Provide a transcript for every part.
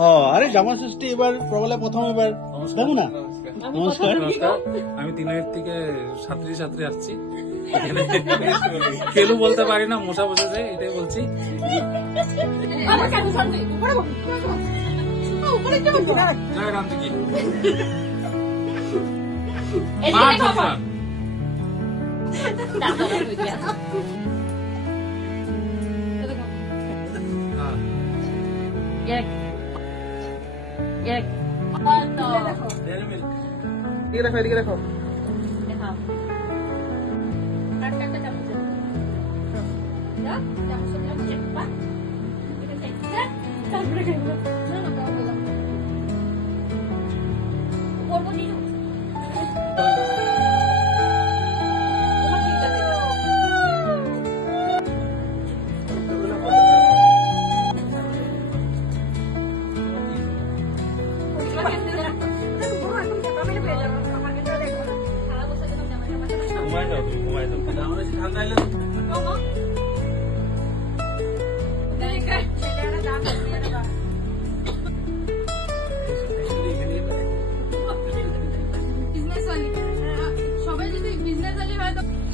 ও আরে জামা ষষ্ঠী এবার প্রবলে প্রথম এবার দেখো না নমস্কার আমি তিনের থেকে ছাত্রী ছাত্রী আসছি কেলু বলতে পারি না, মশা বসেছে এটাই বলছি। জয় রাম কি এদিকে দেখো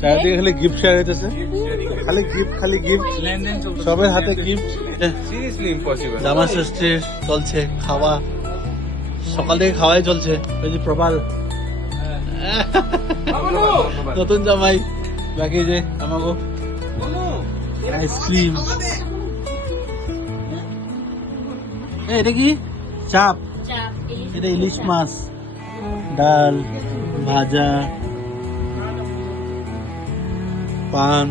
চারিদিকে খালি গিফট শেয়ার হইতেছে, খালি গিফট লেনদেন চলছে, সবার হাতে গিফট। Seriously impossible. জামা ষষ্ঠী চলছে, খাওয়া সকাল থেকে খাওয়াই চলছে। ওই যে প্রবাল নতুন জামাই, বাকি যে আমাকে আইসক্রিম। এটা কি চাপ? এটা ইলিশ মাছ, ডাল, ভাজা, পান।